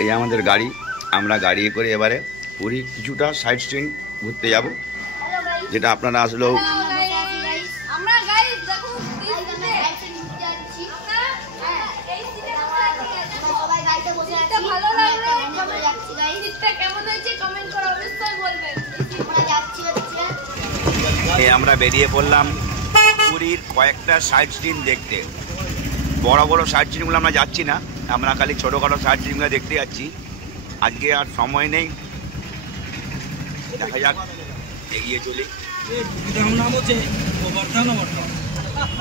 এই আমাদের গাড়ি, আমরা গাড়ি করে এবারে পুরী কিছুটা সাইড সিন ঘুরতে যাব, যেটা আপনারা আসলেও আমরা বেরিয়ে পড়লাম পুরীর কয়েকটা সাইড সিন দেখতে। বড় বড় সাইড সিনগুলো আমরা যাচ্ছি না, আমরা খালি ছোটোখাটো সাইড সিনগুলো দেখতে যাচ্ছি। আজকে আর সময় নেই, দেখা যাক, এগিয়ে চলি। নাম হচ্ছে গোবর্ধন মঠ,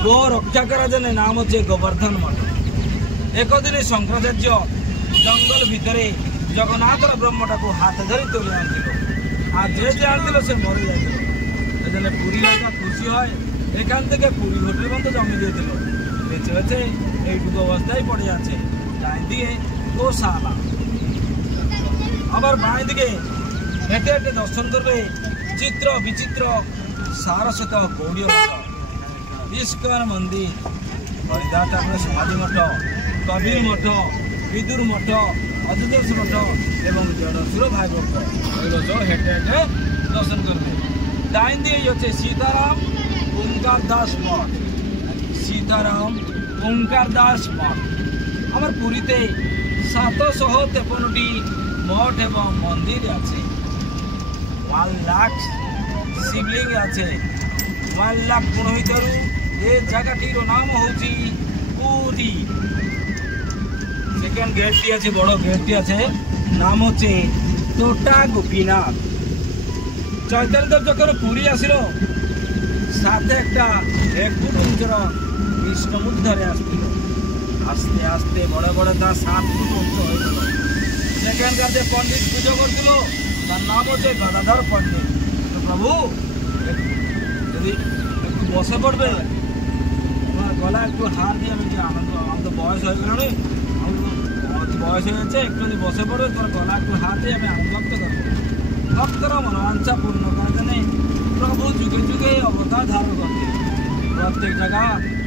গো রক্ষা করার জন্য নাম হচ্ছে গোবর্ধন মঠ। একদিনে শঙ্করাচার্য জঙ্গল ভিতরে জগন্নাথর ব্রহ্মটাকে হাতে ধরে তুলে আনছিল, আর যে আনছিল সে মরে যাইছিল। সেজন্য পুরী লোক খুশি হয়, এখান থেকে পুরী হোটেল বন্ধ জমি দিয়ে দিল। বেঁচে বেঁচে এইটুকু অবস্থায় পড়ে আছে। ডান দিকে গোশালা, আবার বাঁ দিকে হেঁটে হেঁটে দর্শন করবে চিত্র বিচিত্র সারস্বত গৌড়ীয় মঠ, ইস্কন মন্দির, হরিদাস ঠাকুরের সমাধি মঠ, কবির মঠ, বিদুর মঠ, অযোধ্যেশ মঠ এবং জড়সুর ভাই ভক্ত, এগুলো সব হেঁটে হেঁটে দর্শন করবে। ডাইন দিয়ে হচ্ছে সীতারাম ওঙ্কার দাস মঠ, সীতারাম ওঙ্কার দাস মঠ। আমার পুরীতে 753টি মঠ এবং মন্দির আছে, 1 লাখ শিবলিঙ্গ আছে, 1 লাখ গুণ ভিতରୁ ଏ ଜାଗାଟିର ନାମ ହେଉଛି ପୁରୀ। সেকেন্ড গেটটি আছে, বড় গেটটি আছে, নাম হচ্ছে তোটা গোপীনাথ। চৈতন্যদেব যখন পুরী আসিল, সাথে একটা 1 ফুট উচ্চর কৃষ্ণ মুদ্রারে আসছিল। আস্তে আস্তে বড় বড় তা 7 ফুট উচ্চ হয়ে গেল। সেখানকার যে পণ্ডিত পুজো করছিল তার নাম হচ্ছে গদাধর পণ্ডিত। তো প্রভু যদি একটু বসে পড়বে, তোমার গলা একটু হার দিয়ে, আমি আনন্দ, আমার তো বয়স হয়ে গেল, বয়স হয়ে যাচ্ছে, একটু যদি বসে পড়বে তোমার গলা একটু হার দিয়ে আমি আনন্দ করবো। ভক্তরা মনোবাঞ্ছা পূর্ণ করার জন্য প্রভু যুগে যুগে অবতার ধারণ করতে প্রত্যেক জায়গা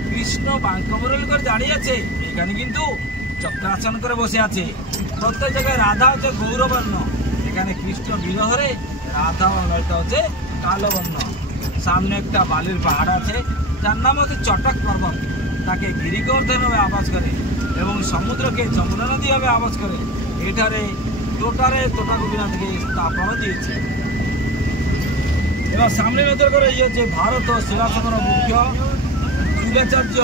কৃষ্ণ বাঙ্কবরল করে দাঁড়িয়ে আছে, এখানে কিন্তু চক্রাসন করে বসে আছে। প্রত্যেক জায়গায় রাধা হচ্ছে গৌরবর্ণ, এখানে কৃষ্ণ বিরহরে রাধা অঙ্গলটা হচ্ছে কালো বর্ণ। সামনে একটা বালির পাহাড় আছে যার নাম হচ্ছে চটক পর্বত, তাকে গিরিগোবর্ধন ভাবে আবাস করে এবং সমুদ্রকে যমুনা নদী ভাবে আবাস করে। এটারে টোটারে তোটা গোপীনাথকে স্থাপন দিয়েছে। এবার সামনে নজর করে এই হচ্ছে ভারত ও সেবাসনের মুখ্য যুগাচার্য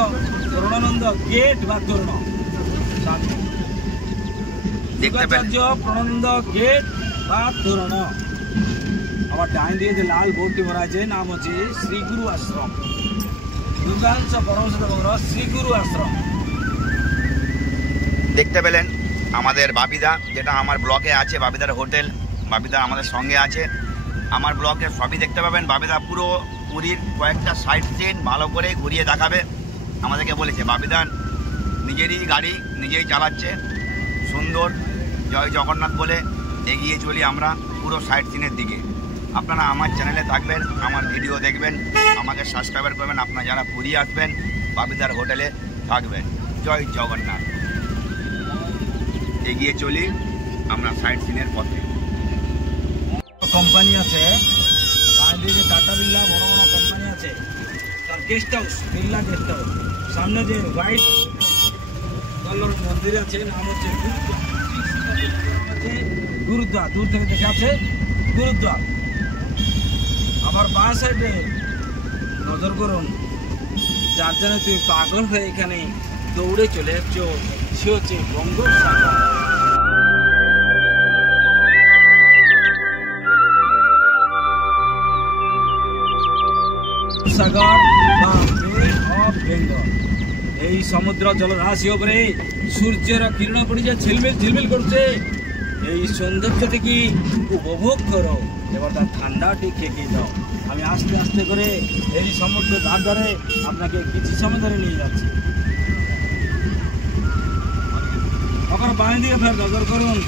করুণানন্দ গেট বা তোরণ, যুগাচার্য প্রণানন্দ গেট বা তোরণ। আবার ডাইন দিয়ে যে লাল বোর্ডটি ভরা আছে নাম হচ্ছে শ্রীগুরু আশ্রম, দুর্গাংশ পরমহংসদেবর শ্রীগুরু আশ্রম। দেখতে পেলেন আমাদের বাপিদা, যেটা আমার ব্লকে আছে, বাপিদার হোটেল, বাপিদা আমাদের সঙ্গে আছে। আমার ব্লকে সবই দেখতে পাবেন। বাপিদা পুরো পুরীর কয়েকটা সাইড সিন ভালো করে ঘুরিয়ে দেখাবে, আমাদেরকে বলেছে। বাপিদা নিজেরই গাড়ি নিজেই চালাচ্ছে, সুন্দর জয় জগন্নাথ বলে এগিয়ে চলি আমরা পুরো সাইড সিনের দিকে। আপনারা আমার চ্যানেলে থাকবেন, আমার ভিডিও দেখবেন, আমাকে সাবস্ক্রাইব করবেন। আপনারা যারা পুরী আসবেন বাপিদার হোটেলে থাকবেন। জয় জগন্নাথ। এগিয়ে চলি আমরা সাইড সিনের পথে। কোম্পানি আছে যে টাটা বিড়লা, বড় বড় কোম্পানি আছে, তার guest house, Birla guest house. সামনে যে হোয়াইট কালার মন্দির আছে নাম হচ্ছে গুরুদ্বার, দূর থেকে দেখে আছে গুরুদ্বার। আবার বাঁ সাইডে নজর করুন, যার জন্য তুমি পাগল হয়ে এখানে দৌড়ে চলে যাচ্ছ, সে হচ্ছে বঙ্গোপসাগর। সাগর বা বে অফ বেঙ্গল, এই সমুদ্র জলরাশি উপরে সূর্যের কিরণ পড়িছে, ঝিলমিল ঝিলমিল করছে। এই সৌন্দর্যটিকে উপভোগ করো, এবার তার ঠান্ডাটি খেয়ে দাও। আমি আস্তে আস্তে করে এই সমুদ্র ধার ধরে আপনাকে কিছু সময় ধরে নিয়ে যাচ্ছি। আবার বাঁ দিকে ফের নজর করুন,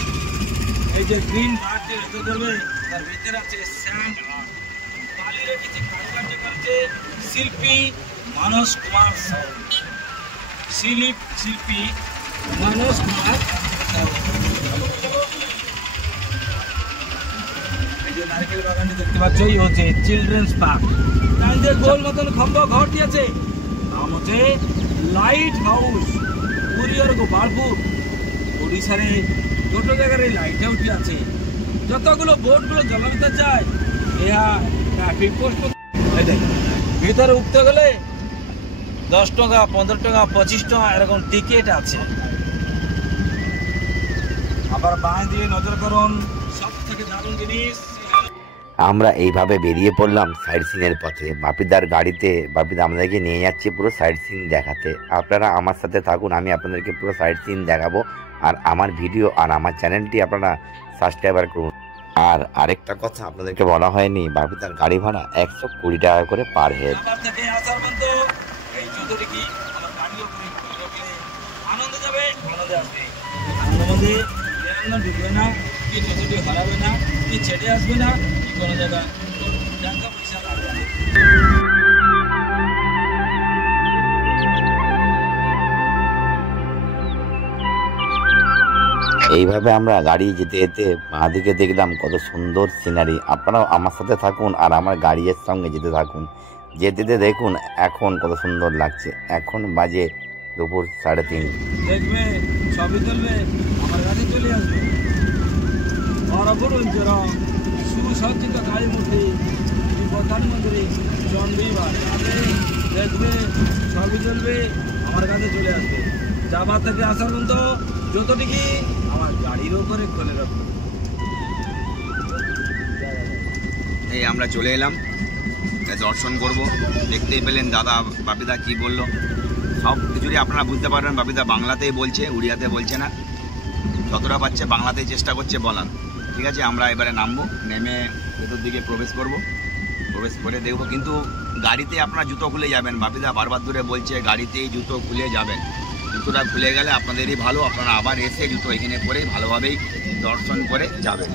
এই যে গ্রিন পার্কটি নজর করবে, তার ভিতরে আছে স্যান্ড আর্ট, বালিরে কিছু কারুকার্য করেছে শিল্পী মানস কুমার সাউ, শিল্পী মানস কুমার সাউ। বাগানটি দেখতে পাচ্ছ, এই হচ্ছে চিলড্রেন্স পার্ক। যে গোল মতন খম্ব ঘরটি আছে নাম হচ্ছে লাইট হাউস। পুরী আর গোপালপুর ওড়িশারে দুটো জায়গার এই লাইট হাউসটি আছে। যতগুলো বোটগুলো জল ভিতরে যায় ଏହା ট্রাফিক পোস্ট। ভিতরে উঠতে গেলে 10 টাকা, 15 টাকা, 25 টাকা এরকম টিকিট আছে। আবার বাঁ দিয়ে নজর করুন, সব থেকে দারুণ জিনিস। আমরা এইভাবে বেরিয়ে পড়লাম সাইড সিনের পথে। বাপিদার গাড়িতে বাপিদা আমাদেরকে নিয়ে যাচ্ছে পুরো সাইড সিন দেখাতে। আপনারা আমার সাথে থাকুন, আমি আপনাদেরকে পুরো সাইড সিন দেখাবো। আর আমার ভিডিও আর আমার চ্যানেলটি আপনারা সাবস্ক্রাইবার করুন। আর আরেকটা কথা আপনাদেরকে বলা হয়নি, বাপিদার গাড়ি ভাড়া 120 টাকা করে পার হেড। আনন্দ যাবে, আনন্দ আসবে। আনন্দের মধ্যে ঢুকবে না, কি যতটি হারাবে না, কি ছেড়ে আসবে না, কি কোনো জায়গায় টাকা পয়সা লাগবে না। এইভাবে আমরা গাড়ি যেতে যেতে বাঁ দিকে দেখলাম কত সুন্দর সিনারি। আপনারাও আমার সাথে থাকুন আর আমার গাড়ির সঙ্গে যেতে থাকুন। যেতে যেতে দেখুন এখন কত সুন্দর লাগছে। এখন বাজে দুপুর 3:30। দেখবে, ছবি তুলবে, আমার কাছে চলে আসবে। বড় সুসজ্জিত কালী মূর্তি প্রধানমন্ত্রী চন্ডীবার দেখবে, ছবি তুলবে, আমার কাছে চলে আসবে। যাবার থেকে আসার পর্যন্ত যতটুকু আমার গাড়ির উপরে খুলে রাখবো। এই আমরা চলে এলাম, দর্শন করব। দেখতেই পেলেন দাদা বাপিদা কি বললো, সব কিছুরই আপনারা বুঝতে পারবেন। বাপিদা বাংলাতেই বলছে, উড়িয়াতে বলছে না। যতটা পাচ্ছে বাংলাতেই চেষ্টা করছে বলার। ঠিক আছে, আমরা এবারে নামবো, নেমে ভেতর দিকে প্রবেশ করব। প্রবেশ করে দেখবো, কিন্তু গাড়িতে আপনারা জুতো খুলে যাবেন। বাপিদা বারবার ধরে বলছে গাড়িতেই জুতো খুলে যাবেন। জুতোটা খুলে গেলে আপনাদেরই ভালো, আপনারা আবার এসে জুতো এখানে পরেই ভালোভাবেই দর্শন করে যাবেন।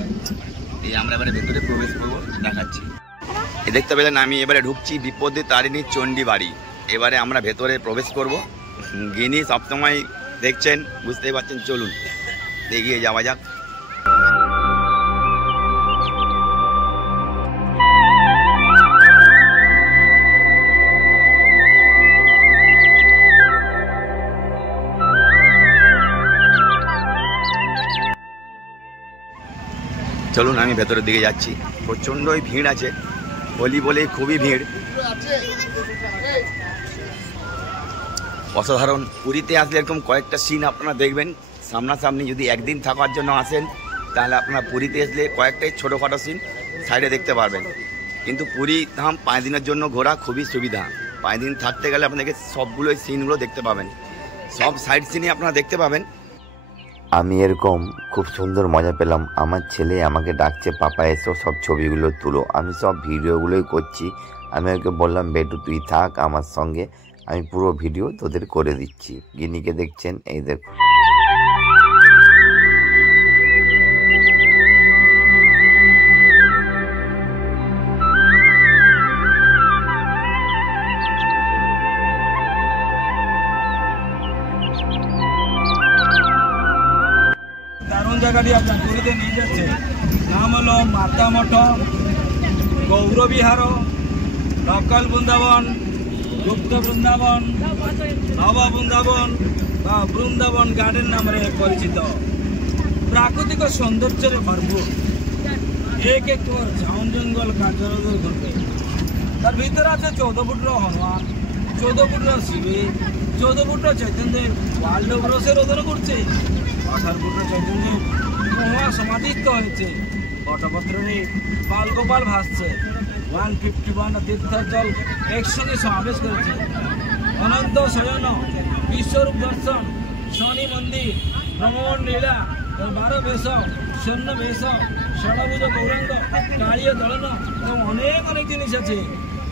এই আমরা এবারে ভেতরে প্রবেশ করবো, দেখাচ্ছি। দেখতে পেলেন আমি এবারে ঢুকছি বিপদে তারিণী চণ্ডী বাড়ি। এবারে আমরা ভেতরে প্রবেশ করব। গিনি সবসময় দেখছেন, বুঝতেই পারছেন। চলুন এগিয়ে যাওয়া যাক। চলুন আমি ভেতরের দিকে যাচ্ছি। প্রচণ্ডই ভিড় আছে, হোলি বলেই খুবই ভিড়, অসাধারণ। পুরীতে আসলে এরকম কয়েকটা সিন আপনারা দেখবেন সামনাসামনি। যদি একদিন থাকার জন্য আসেন তাহলে আপনারা পুরীতে আসলে কয়েকটাই ছোটোখাটো সিন সাইডে দেখতে পারবেন। কিন্তু পুরী ধাম 5 দিনের জন্য ঘোরা খুবই সুবিধা। 5 দিন থাকতে গেলে আপনাদেরকে সবগুলোই সিনগুলো দেখতে পাবেন, সব সাইড সিনই আপনারা দেখতে পাবেন। আমি এরকম খুব সুন্দর মজা পেলাম। আমার ছেলে আমাকে ডাকছে, পাপা এসো সব ছবিগুলো তুলো। আমি সব ভিডিওগুলোই করছি। আমি ওকে বললাম বেটু তুই থাক আমার সঙ্গে, আমি পুরো ভিডিও তোদের করে দিচ্ছি। গিনিকে দেখছেন, এই দেখুন। জায়গাটি আপনার পুরীতে নিয়ে যাচ্ছে, নাম হলো মাতা মঠ, গৌরবিহার, লোকাল বৃন্দাবন, গুপ্ত বৃন্দাবন, নব বৃন্দাবন বা বৃন্দাবন গার্ডেন নামে পরিচিত। প্রাকৃতিক সৌন্দর্যের ভরপুর, এক একর ঝাউন জঙ্গল কার্যরত ঘুরবে। তার ভিতরে আছে 14 ফুটর হনুমান, 14 ফুটর শিবে, 14 ফুটর চৈতন্যদেব ওয়ার্ল্ড ব্রসের অধীন করছে। 18 ফুটর চৈতন্যদেব মহা সমাধিস্থ হয়েছে। বটপত্রে বালগোপাল ভাসছে। 151 তীর্থের জল একসঙ্গে সমাবেশ করেছে। অনন্ত শয়ন, বিশ্বরূপ দর্শন, শনি মন্দির, ব্রহ্মণ লীলা, 12 বেশ, সৈন্য বেশ, ষড়ভুজ গৌরাঙ্গ, কালীয় দলন এবং অনেক অনেক জিনিস আছে।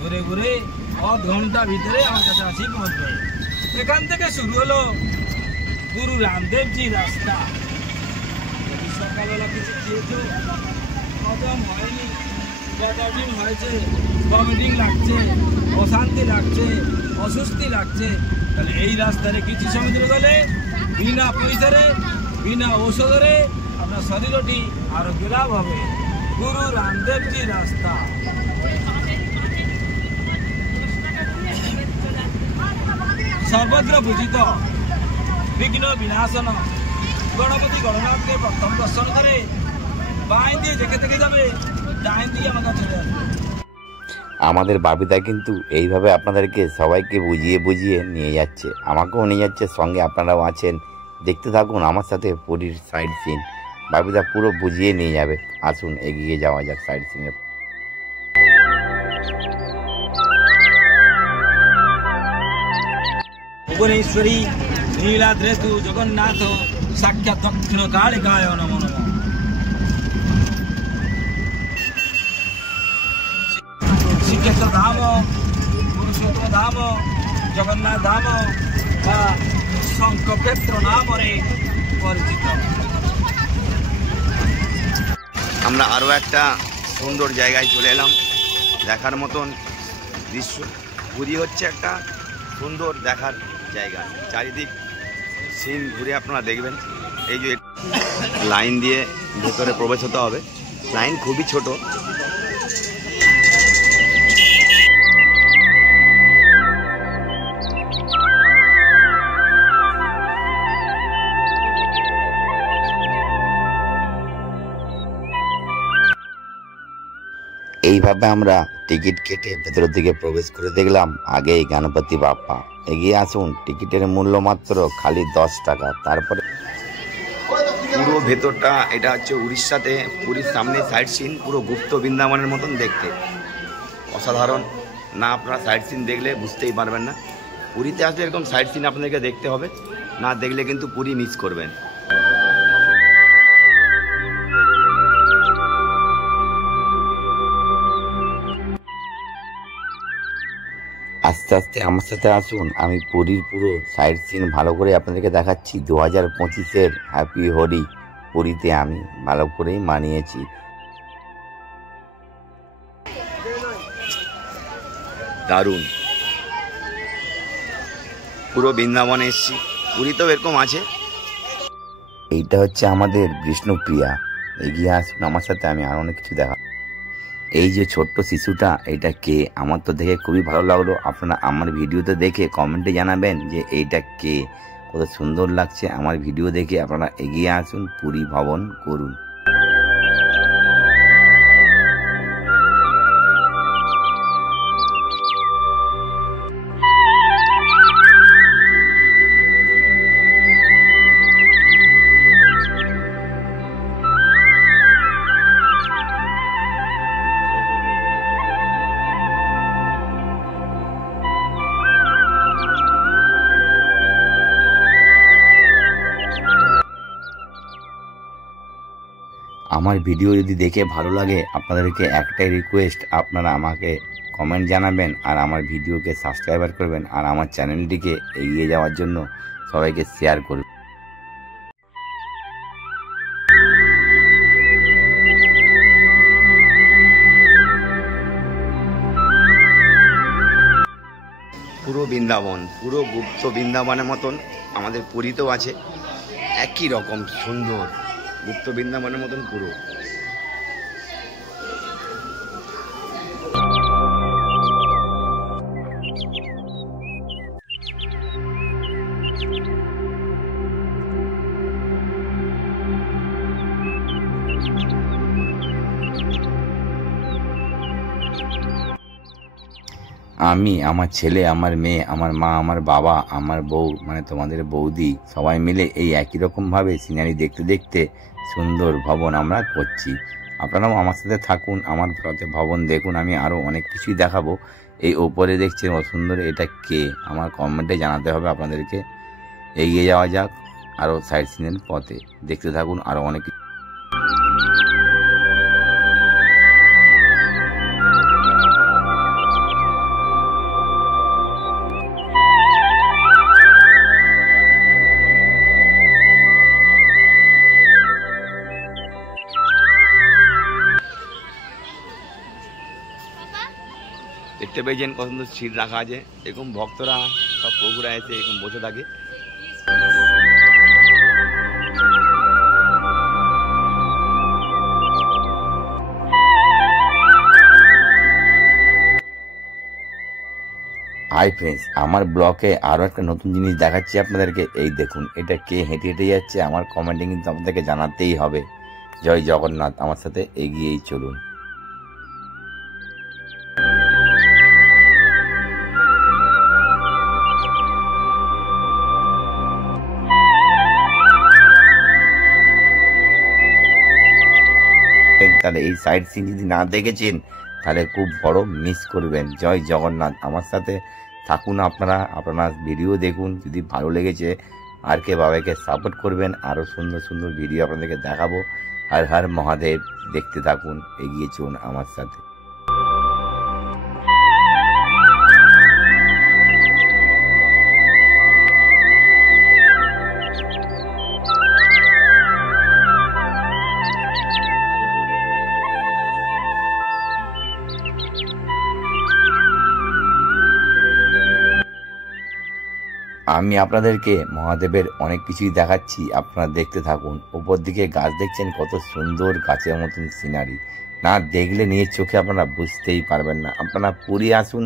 ঘুরে ঘুরে অধ ঘন্টা ভিতরে আমার কাছে আসি পৌঁছবে। এখান থেকে শুরু হলো গুরু রামদেবজি রাস্তা। সকালবেলা কিছু খেয়েছো, হজম হয়নি, ব্যাটাডিং হয়েছে, ভমিটিং লাগছে, অশান্তি লাগছে, অস্বস্তি লাগছে, তাহলে এই রাস্তায় কিছু সমুদ্র গেলে বিনা পয়সারে বিনা ঔষধরে আপনার শরীরটি আরোগ্য লাভ হবে। গুরু রামদেবজি রাস্তা। সর্বত্র পূজিত বিঘ্ন বিনাশন গণপতি গণনাথকে প্রথম দর্শন করে বাঁই দিয়ে দেখে দেখে যাবে, ডাইন দিয়ে আমার কাছে চলে আসবে। আমাদের বাবিদা কিন্তু এইভাবে আপনাদেরকে সবাইকে বুঝিয়ে বুঝিয়ে নিয়ে যাচ্ছে, আমাকেও নিয়ে যাচ্ছে, সঙ্গে আপনারাও আছেন। দেখতে থাকুন আমার সাথে পুরীর সাইড সিন। বাবিদা পুরো বুঝিয়ে নিয়ে যাবে। আসুন এগিয়ে যাওয়া যাক সাইড সিনের। ভুবনেশ্বরী নীলাদ্রেতু জগন্নাথ সাক্ষাৎ দক্ষিণ কালিকায় নমো নমঃ। শ্রীক্ষেত্র ধাম, পুরুষোত্তম ধাম, জগন্নাথ ধাম বা শঙ্খক্ষেত্র নামে পরিচিত। আমরা আরও একটা সুন্দর জায়গায় চলে এলাম, দেখার মতন দৃশ্য। পুরী হচ্ছে একটা সুন্দর দেখার জায়গা, চারিদিক সিন ঘুরে আপনারা দেখবেন। এই যে লাইন দিয়ে ভেতরে প্রবেশ হতে হবে, লাইন খুবই ছোট। এইভাবে আমরা টিকিট কেটে ভেতরের দিকে প্রবেশ করে দেখলাম আগেই গণপতি বাপ্পা। এগিয়ে আসুন, টিকিটের মূল্য মাত্র খালি 10 টাকা। তারপরে পুরো ভেতরটা, এটা হচ্ছে উড়িষ্যাতে পুরীর সামনে সাইড সিন, পুরো গুপ্ত বৃন্দাবনের মতন দেখতে, অসাধারণ। না আপনারা সাইড সিন দেখলে বুঝতেই পারবেন না। পুরীতে আসলে এরকম সাইড সিন আপনাদেরকে দেখতে হবে, না দেখলে কিন্তু পুরী মিস করবেন। আস্তে আস্তে আমার সাথে আসুন, আমি পুরীর পুরো সাইড সিন ভালো করে আপনাদেরকে দেখাচ্ছি। 2025-এর হ্যাপি হোলি পুরীতে আমি ভালো করেই মানিয়েছি। দারুণ, পুরো বৃন্দাবনে এসছি। পুরীতেও এরকম আছে। এইটা হচ্ছে আমাদের বিষ্ণুপ্রিয়া। এগিয়ে আসুন আমার সাথে, আমি আর অনেক কিছু দেখা। এই যে ছোট্ট শিশুটা, এটা কে? আমার তো দেখে খুবই ভালো লাগলো। আপনারা আমার ভিডিওতে দেখে কমেন্টে জানাবেন যে এইটা কে, কত সুন্দর লাগছে। আমার ভিডিও দেখে আপনারা এগিয়ে আসুন, পুরী ভ্রমণ করুন। আমার ভিডিও যদি দেখে ভালো লাগে, আপনাদেরকে একটাই রিকোয়েস্ট, আপনারা আমাকে কমেন্ট জানাবেন আর আমার ভিডিওকে সাবস্ক্রাইবার করবেন, আর আমার চ্যানেলটিকে এগিয়ে যাওয়ার জন্য সবাইকে শেয়ার করবেন। পুরো বৃন্দাবন, পুরো গুপ্ত বৃন্দাবনের মতন আমাদের পুরীতেও আছে, একই রকম সুন্দর গুপ্ত বৃন্দাবনের মতন পুরো। আমি, আমার ছেলে, আমার মেয়ে, আমার মা, আমার বাবা, আমার বউ, মানে তোমাদের বৌদি, সবাই মিলে এই একই রকমভাবে সিনারি দেখতে দেখতে সুন্দর ভবন আমরা করছি। আপনারাও আমার সাথে থাকুন, আমার সাথে ভবন দেখুন। আমি আরও অনেক কিছুই দেখাবো। এই ওপরে দেখছেন অসুন্দর, এটা কে? আমার কমেন্টে জানাতে হবে আপনাদেরকে। এগিয়ে যাওয়া যাক আরও সাইড সিনের পথে, দেখতে থাকুন আরও অনেক কিছু। দেখতে পেয়েছেন কত সুন্দর সিট রাখা আছে, এরকম ভক্তরা সব প্রভুরা এসে এরকম বসে থাকে। হাই ফ্রেন্ডস, আমার ব্লকে আরও একটা নতুন জিনিস দেখাচ্ছি আপনাদেরকে। এই দেখুন, এটা কে হেঁটে হেঁটে যাচ্ছে আমার কমেন্টে কিন্তু আপনাদেরকে জানাতেই হবে। জয় জগন্নাথ, আমার সাথে এগিয়েই চলুন। তাহলে এই সাইড সিন যদি না দেখেছেন তাহলে খুব বড় মিস করবেন। জয় জগন্নাথ, আমার সাথে থাকুন আপনারা ভিডিও দেখুন। যদি ভালো লেগেছে আর কে বাবাকে সাপোর্ট করবেন, আরও সুন্দর সুন্দর ভিডিও আপনাদেরকে দেখাবো। হর হর মহাদেব, দেখতে থাকুন, এগিয়ে চলুন আমার সাথে। আমি আপনাদেরকে মহাদেবের অনেক কিছুই দেখাচ্ছি, আপনারা দেখতে থাকুন। উপর দিকে গাছ দেখছেন, কত সুন্দর গাছের মতন সিনারি, না দেখলে নিজের চোখে আপনারা বুঝতেই পারবেন না। আপনারা পুরী আসুন,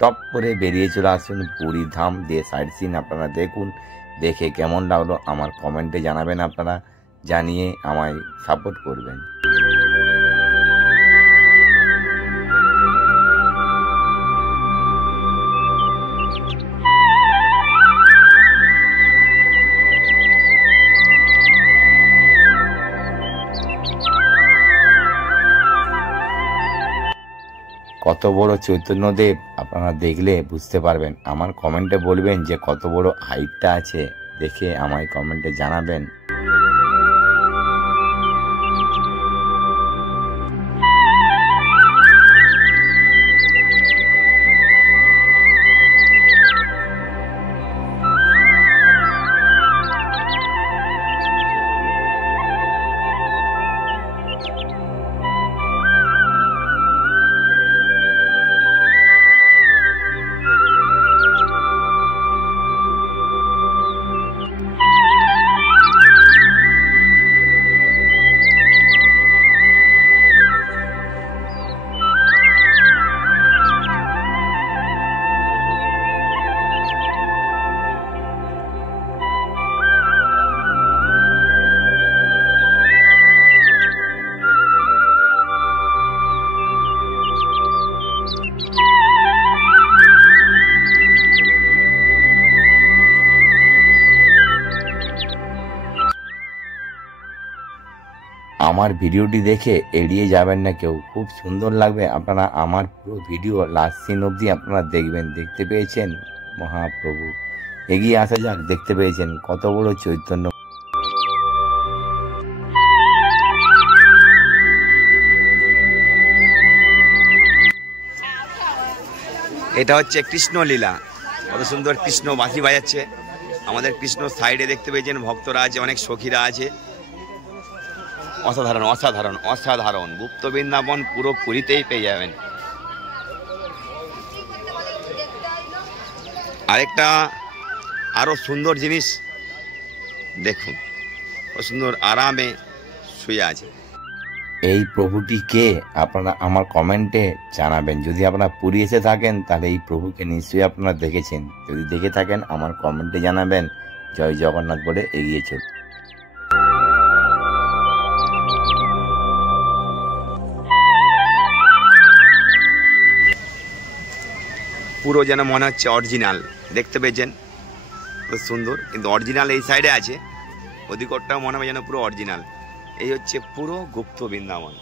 টপ করে বেরিয়ে চলে আসুন পুরী ধাম দিয়ে সাইড সিন আপনারা দেখুন। দেখে কেমন লাগলো আমার কমেন্টে জানাবেন, আপনারা জানিয়ে আমায় সাপোর্ট করবেন। কত বড় চৈতন্যদেব আপনারা দেখলে বুঝতে পারবেন। আমার কমেন্টে বলবেন যে কত বড় হাইটটা আছে, দেখে আমায় কমেন্টে জানাবেন। আমার ভিডিওটি দেখে এড়িয়ে যাবেন না কেউ, খুব সুন্দর লাগবে। আপনারা আমার পুরো ভিডিও লাস্ট সিন অবধি আপনারা দেখবেন। দেখতে পেয়েছেন মহাপ্রভু, এগিয়ে আসা যাক। দেখতে পেয়েছেন কত বড় চৈতন্য। এটা হচ্ছে কৃষ্ণলীলা, কত সুন্দর কৃষ্ণ বাঁশি বাজাচ্ছে। আমাদের কৃষ্ণ সাইডে দেখতে পেয়েছেন ভক্তরা আছে, অনেক সখীরা আছে। অসাধারণ অসাধারণ অসাধারণ, গুপ্ত বৃন্দাবন পুরো পুরীতেই পেয়ে যাবেন। আরেকটা আরো সুন্দর জিনিস দেখুন, কত সুন্দর আরামে শুয়ে আছে। এই প্রভুটি কে আপনারা আমার কমেন্টে জানাবেন। যদি আপনারা পুরী এসে থাকেন তাহলে এই প্রভুকে নিশ্চয়ই আপনারা দেখেছেন। যদি দেখে থাকেন আমার কমেন্টে জানাবেন। জয় জগন্নাথ বলে এগিয়ে চলুন। পুরো যেন মনে হচ্ছে অরিজিনাল, দেখতে পেয়েছেন খুব সুন্দর। কিন্তু অরিজিনাল এই সাইডে আছে, ওদিকটাও মনে হয় যেন পুরো অরিজিনাল। এই হচ্ছে পুরো গুপ্ত বৃন্দাবন।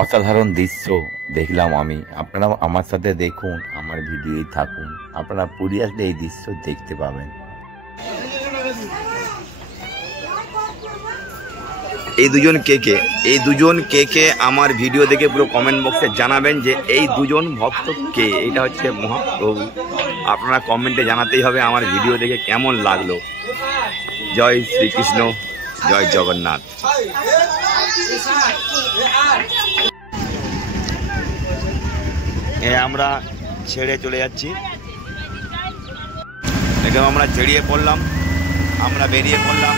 অসাধারণ দৃশ্য দেখলাম আমি। আপনারাও আমার সাথে দেখুন, আমার ভিডিওই থাকুন। আপনারা পুরী আসলে এই দৃশ্য দেখতে পাবেন। এই দুজন কে কে আমার ভিডিও দেখে পুরো কমেন্ট বক্সে জানাবেন যে এই দুজন ভক্ত কে। এটা হচ্ছে মহাপ্রভু। আপনারা কমেন্টে জানাতেই হবে আমার ভিডিও দেখে কেমন লাগলো। জয় শ্রীকৃষ্ণ, জয় জগন্নাথ। আমরা ছেড়ে চলে যাচ্ছি, দেখলাম আমরা বেরিয়ে পড়লাম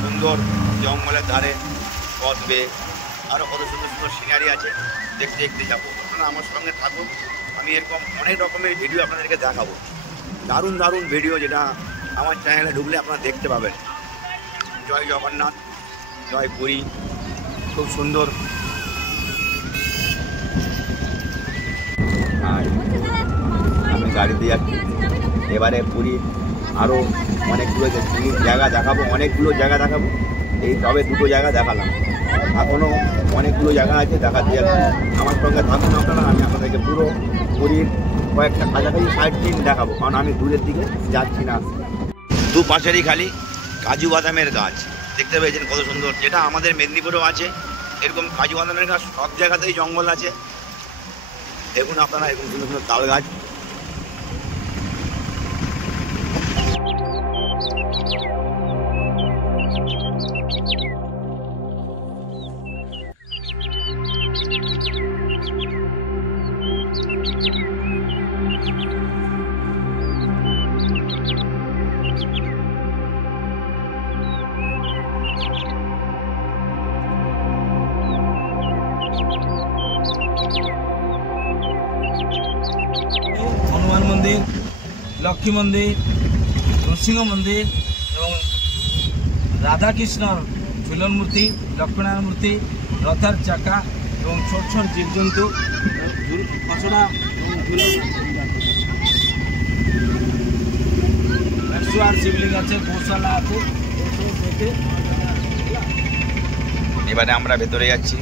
সুন্দর জঙ্গলের ধারে পথ বেয়ে। আরও কত সুন্দর সুন্দর সিনারি আছে, দেখতে দেখতে যাবো। আপনারা আমার সঙ্গে থাকুন, আমি এরকম অনেক রকমের ভিডিও আপনাদেরকে দেখাবো, দারুণ দারুণ ভিডিও, যেটা আমার চ্যানেলে ঢুকলে আপনারা দেখতে পাবেন। জয় জগন্নাথ, জয় পুরী। খুব সুন্দর। আমি গাড়িতে যাচ্ছি, এবারে পুরীর আরও অনেকগুলো জায়গা দেখাবো। এই তবে দুটো জায়গা দেখালাম, এখনও অনেকগুলো জায়গা আছে দেখাতে যাচ্ছি। আমার সঙ্গে থাকুন আপনারা, আমি আপনাদেরকে পুরো পুরীর কয়েকটা কাছাকাছি সাইড সিন দেখাবো, কারণ আমি দূরের দিকে যাচ্ছি না। দুপাশেরই খালি কাজু বাদামের গাছ দেখতে পেয়েছেন কত সুন্দর, যেটা আমাদের মেদিনীপুরেও আছে। এরকম কাজু বাদামের গাছ সব জায়গাতেই জঙ্গল আছে। দেখুন আপনারা এরকম সুন্দর সুন্দর তাল গাছ। হনুমান মন্দির, লক্ষ্মী মন্দির, নৃসিংহ মন্দির এবং রাধাকৃষ্ণর ঝুলন মূর্তি, লক্ষ্মীনারায়ণ মূর্তি, রথের চাকা এবং ছোট ছোট জীবজন্তু, খসড়া এবং ঝুলন 108 শিবলিঙ্গ আছে, গোশালা আছে। এবারে আমরা ভেতরে যাচ্ছি,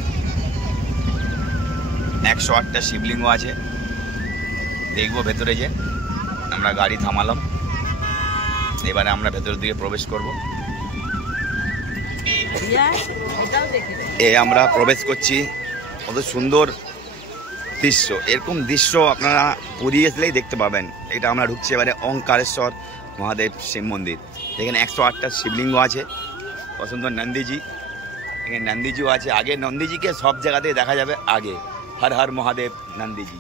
108টা শিবলিঙ্গ আছে, দেখবো ভেতরে। যে আমরা গাড়ি থামালাম, এবারে আমরা ভেতরের দিকে প্রবেশ করব। আমরা প্রবেশ করছি, কত সুন্দর দৃশ্য। এরকম দৃশ্য আপনারা পুরী আসলেই দেখতে পাবেন। এটা আমরা ঢুকছি এবারে ওঙ্কারেশ্বর মহাদেব শিব মন্দির। এখানে 108টা শিবলিঙ্গ আছে, কত সুন্দর নন্দীজি, এখানে নন্দীজিও আছে। আগে নন্দীজিকে সব জায়গাতেই দেখা যাবে আগে। হর হর মহাদেব নন্দীজি।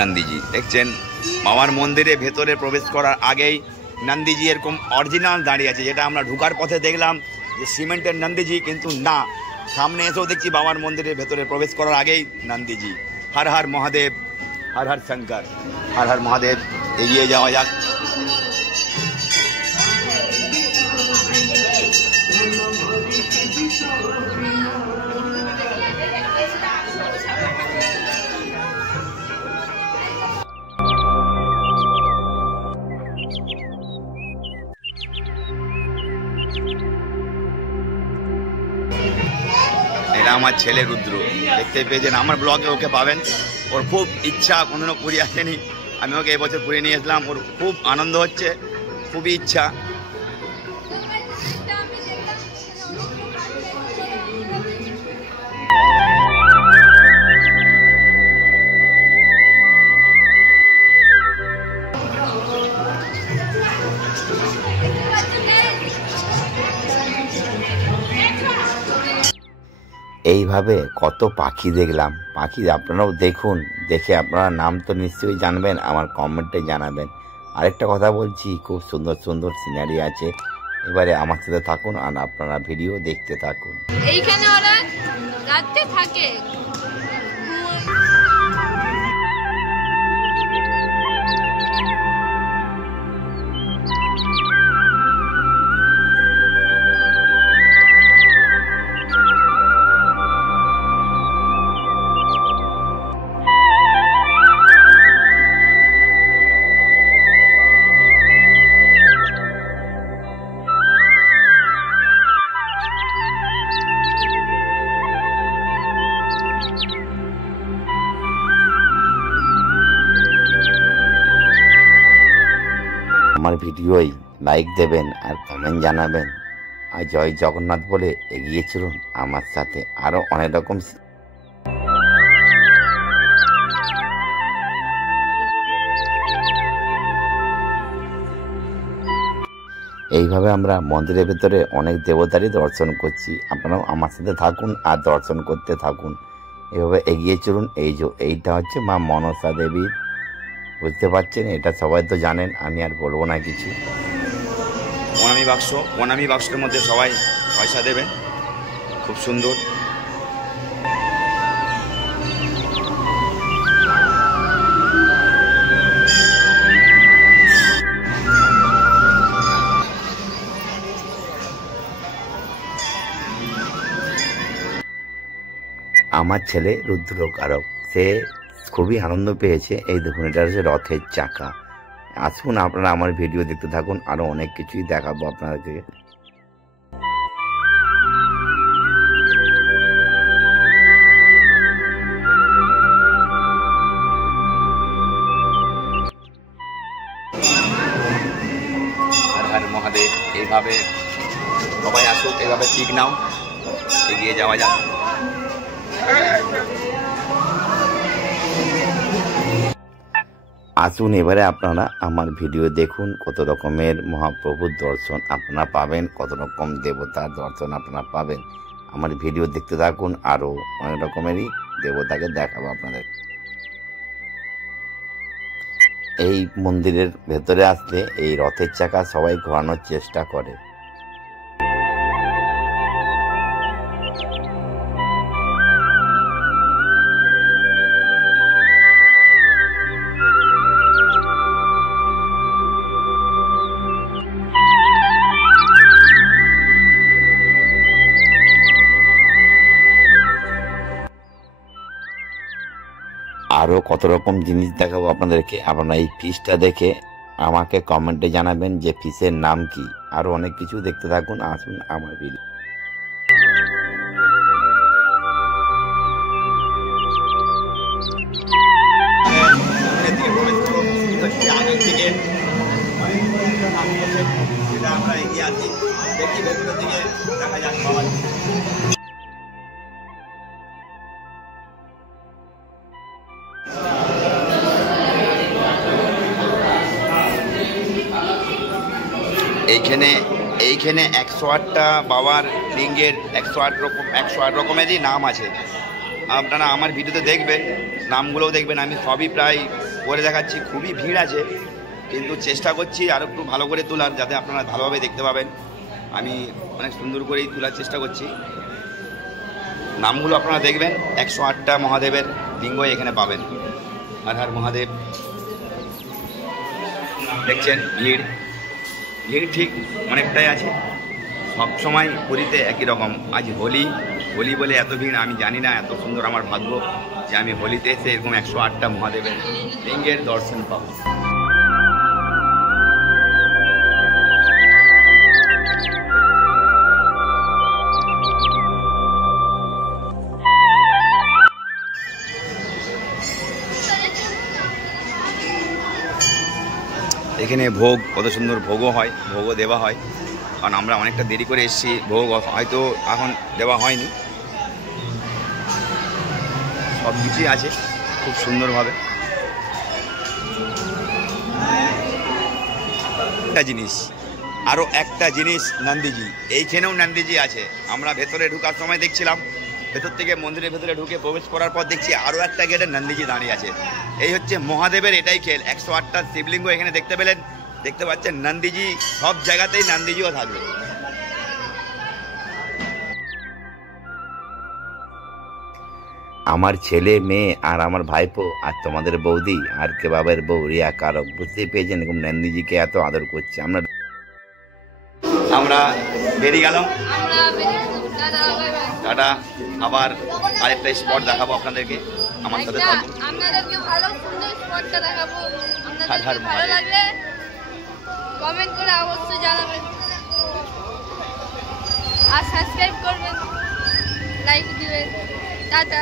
নন্দীজি দেখছেন, মামার মন্দিরে ভেতরে প্রবেশ করার আগেই নন্দীজি এরকম অরিজিনাল দাঁড়িয়ে আছে, যেটা আমরা ঢুকার পথে দেখলাম যে সিমেন্টের নন্দীজি, কিন্তু না, সামনে এসেও দেখছি বাবার মন্দিরের ভেতরে প্রবেশ করার আগেই নন্দীজি। হর হর মহাদেব, হর হর শঙ্কর, হর হর মহাদেব। এগিয়ে যাওয়া যাক। এটা আমার ছেলে রুদ্র, দেখতে পেয়েছেন আমার ব্লগে, ওকে পাবেন। ওর খুব ইচ্ছা, কোনোদিনও পুরী আসেনি, আমি ওকে এবছর পুরী নিয়ে আসলাম। ওর খুব আনন্দ হচ্ছে, খুবই ইচ্ছা। এইভাবে কত পাখি দেখলাম। পাখি আপনারাও দেখুন, দেখে আপনারা নাম তো নিশ্চয়ই জানবেন, আমার কমেন্টে জানাবেন। আরেকটা কথা বলছি, খুব সুন্দর সুন্দর সিনারি আছে। এবারে আমার সাথে থাকুন আর আপনারা ভিডিও দেখতে থাকুন। এইখানে ওরা রাতে থাকে। ভিডিওই লাইক দেবেন আর কমেন্ট জানাবেন, আর জয় জগন্নাথ বলে এগিয়ে চলুন আমার সাথে। আরও অনেক রকম এইভাবে আমরা মন্দিরের ভেতরে অনেক দেবতারই দর্শন করছি। আপনারাও আমার সাথে থাকুন আর দর্শন করতে থাকুন, এভাবে এগিয়ে চলুন। এইটা হচ্ছে মা মনসা দেবীর, বুঝতে পারছেন? এটা সবাই তো জানেন, আমি আর বলবো না কিছু। প্রণামী বাক্সের মধ্যে সবাই পয়সা দেবে, খুব সুন্দর। আমার ছেলে রুদ্রকারক, সে খুবই আনন্দ পেয়েছে। এই দেখুন, এটা হচ্ছে রথের চাকা। আসুন আপনারা আমার ভিডিও দেখতে থাকুন, আরও অনেক কিছুই দেখাবো আপনাদেরকে। হর হর মহাদেব। এইভাবে সবাই আসুক, এইভাবে ঠিক নাও, এগিয়ে যাওয়া যাক। আসুন এবারে আপনারা আমার ভিডিও দেখুন, কত রকমের মহাপ্রভুর দর্শন আপনারা পাবেন, কত রকম দেবতার দর্শন আপনারা পাবেন। আমার ভিডিও দেখতে থাকুন, আরও অনেক রকমেরই দেবতাকে দেখাবো আপনাদের। এই মন্দিরের ভেতরে আসলে এই রথের চাকা সবাই ঘোরানোর চেষ্টা করে। আরও কত রকম জিনিস দেখাবো আপনাদেরকে। আপনারা এই ফিশটা দেখে আমাকে কমেন্টে জানাবেন যে ফিশের নাম কি। আরও অনেক কিছু দেখতে থাকুন, আসুন আমার ভিডিও। আমরা এগিয়ে আসি, দেখি ভেতরের দিকে দেখা যাক। এইখানে 108টা বাবার লিঙ্গের 108 রকমেরই নাম আছে। আপনারা আমার ভিডিওতে দেখবেন, নামগুলোও দেখবেন। আমি সবই প্রায় করে দেখাচ্ছি, খুবই ভিড় আছে, কিন্তু চেষ্টা করছি আরও একটু ভালো করে তোলার, যাতে আপনারা ভালোভাবে দেখতে পাবেন। আমি অনেক সুন্দর করেই তোলার চেষ্টা করছি। নামগুলো আপনারা দেখবেন, 108টা মহাদেবের লিঙ্গই এখানে পাবেন। হর হর মহাদেব। দেখছেন ভিড় ঠিক অনেকটাই আছে। সব সময় পুরীতে একই রকম। আজ হোলি বলে এত ভিড়, আমি জানি না। এত সুন্দর আমার ভাগ্য যে আমি হোলিতে এসে এরকম 108টা মহাদেবের লিঙ্গের দর্শন পাবো। এখানে ভোগ, কত সুন্দর ভোগও হয়, ভোগও দেওয়া হয়। কারণ আমরা অনেকটা দেরি করে এসেছি, ভোগ হয়তো এখন দেওয়া হয়নি। সব কিছুই আছে খুব সুন্দরভাবে। আরও একটা জিনিস নন্দীজি, এইখানেও নন্দীজি আছে। আমরা ভেতরে ঢুকার সময় দেখছিলাম, ভেতর থেকে মন্দিরের ভেতরে ঢুকে প্রবেশ করার পর দেখছি আরও একটা গেটে নন্দীজি দাঁড়িয়ে আছে। এই হচ্ছে মহাদেবের এটাই খেল। 108টা শিবলিঙ্গ এখানে দেখতে পেলেন, দেখতে পাচ্ছেন নন্দীজি। সব জায়গাতেই নন্দীজিও থাকবে। আমার ছেলে মেয়ে আর আমার ভাইপো আর তোমাদের বৌদি আর কেবাবের বউ রিয়া কারক, বুঝতেই পেয়েছেন এরকম নন্দীজিকে এত আদর করছে। আমরা বেরিয়ে গেলাম, টাটা। আবার আরেকটা স্পট দেখাবো আপনাদেরকে, আমার সাথে থাকুন। আপনাদেরকে ভালো সুন্দর স্পটটা দেখাবো। হর হর আপনাদের ভালো মহাদেব। লাগলে কমেন্ট করে অবশ্যই জানাবেন, আর সাবস্ক্রাইব করবেন, লাইক দিবেন। টাটা।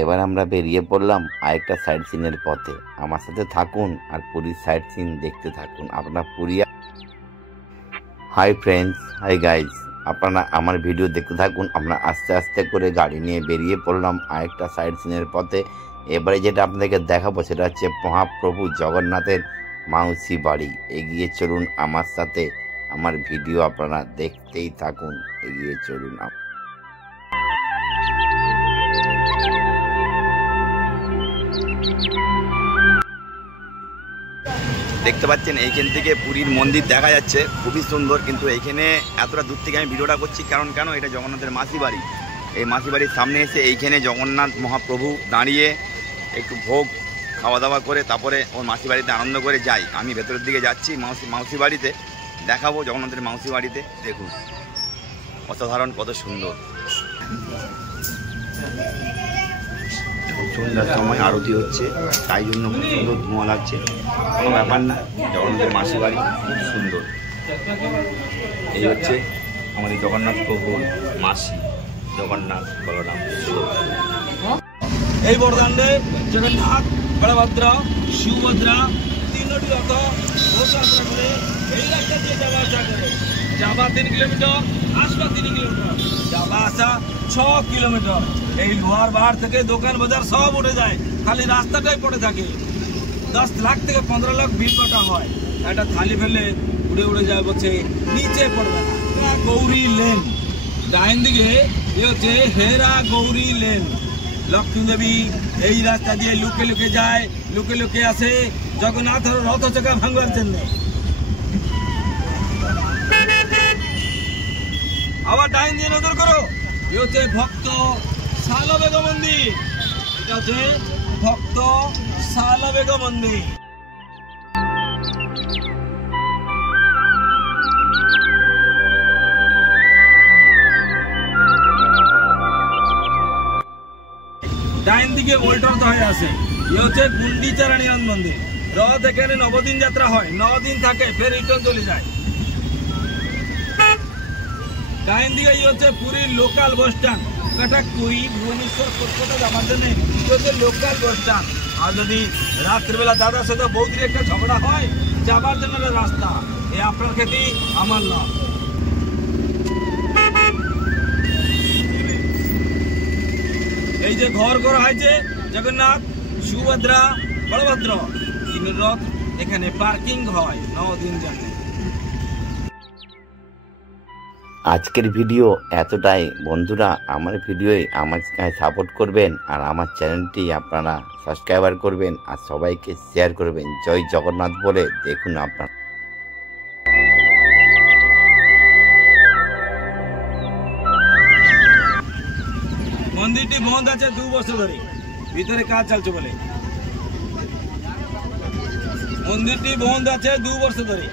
এবার আমরা বেরিয়ে পড়লাম আরেকটা সাইড সিনের পথে। আমার সাথে থাকুন আর পুরীর সাইড সিন দেখতে থাকুন। আপনার Puri hi friends, hi guys, আপনারা আমার ভিডিও দেখতে থাকুন। আমরা আস্তে আস্তে করে গাড়ি নিয়ে বেরিয়ে পড়লাম আরেকটা সাইড সিনের পথে। এবারে যেটা আপনাদেরকে দেখাবো সেটা হচ্ছে মহাপ্রভু জগন্নাথের মাউসি বাড়ি। এগিয়ে চলুন আমার সাথে, আমার ভিডিও আপনারা দেখতেই থাকুন, এগিয়ে চলুন। দেখতে পাচ্ছেন এইখান থেকে পুরীর মন্দির দেখা যাচ্ছে, খুবই সুন্দর। কিন্তু এইখানে এতটা দূর থেকে আমি ভিডিওটা করছি কেন এটা জগন্নাথের মাসি বাড়ি। এই মাসি বাড়ির সামনে এসে এইখানে জগন্নাথ মহাপ্রভু দাঁড়িয়ে একটু ভোগ খাওয়া দাওয়া করে তারপরে ওর মাসি বাড়িতে আনন্দ করে যাই। আমি ভেতরের দিকে যাচ্ছি মাউসি বাড়িতে, দেখাবো জগন্নাথের মাউসি বাড়িতে। দেখুন অসাধারণ, কত সুন্দর। সন্ধ্যার সময় আরতি হচ্ছে, তাই জন্য খুব সুন্দর ধোঁয়া লাগছে। কোনো ব্যাপার না, জগন্নাথের মাসি বাড়ি খুব সুন্দর। এই হচ্ছে আমাদের জগন্নাথ প্রভুর মাসি, জগন্নাথ বলরাম এই বড়দান্ডে জগন্নাথ, বলভদ্র, সুভদ্রা তিনটি রথ ঘোষযাত্রা করে এই রাস্তা দিয়ে যাওয়া আসা করে। যাবা 3 কিলোমিটার, আসবা 3 কিলোমিটার, যাবা আসা 6 কিলোমিটার। এই লোহার বাহার থেকে দোকান বাজার সব উঠে যায়, খালি রাস্তাটাই পড়ে থাকে। 10 লাখ থেকে 15 লাখ বিল কাটা হয়। একটা থালি ফেলে উড়ে যায়, বলছে নিচে পড়বে না। গৌরী লেন ডাইন দিকে হচ্ছে হেরা গৌরী লেন। লক্ষ্মী দেবী এই রাস্তা দিয়ে লুকে লুকে যায়, লুকে লুকে আসে জগন্নাথের রথ চাকা ভাঙবার জন্য। আবার ডাইন দিয়ে নজর করো, এ হচ্ছে ভক্ত সালবেগ মন্দির। এটা হচ্ছে ভক্ত সালবেগ মন্দির। ডাইন দিকে ওল্ড রথ হয়ে আছে, এ হচ্ছে গুন্ডিচারানিয়ান মন্দির। রথ এখানে 9 দিন যাত্রা হয়, 9 দিন থাকে, ফের রিটার্ন চলে যায়। ডাইন দিকে হচ্ছে পুরীর local bus stand. Cuttack, Puri, Bhubaneswar, Kolkata যাওয়ার জন্য হচ্ছে লোকাল বাস স্ট্যান্ড। আর যদি রাত্রিবেলা দাদার সাথে বৌদির একটা ঝগড়া হয়, যাবার জন্য রাস্তা। এ আপনার খেতে আমার লাভ। এই যে ঘর করা হয়েছে জগন্নাথ, সুভদ্রা, বলভদ্র তিন রথ, এখানে পার্কিং হয় 9 দিন জন্য। আজকের ভিডিও এতটাই। বন্ধুরা, আমার ভিডিওয় আমাকে সাপোর্ট করবেন আর আমার চ্যানেলটি আপনারা সাবস্ক্রাইবার করবেন আর সবাইকে শেয়ার করবেন। জয় জগন্নাথ বলে দেখুন আপনারা। মন্দিরটি বন্ধ আছে 2 বছর ধরে, ভিতরে কাজ চলছে বলে। মন্দিরটি বন্ধ আছে 2 বছর ধরে।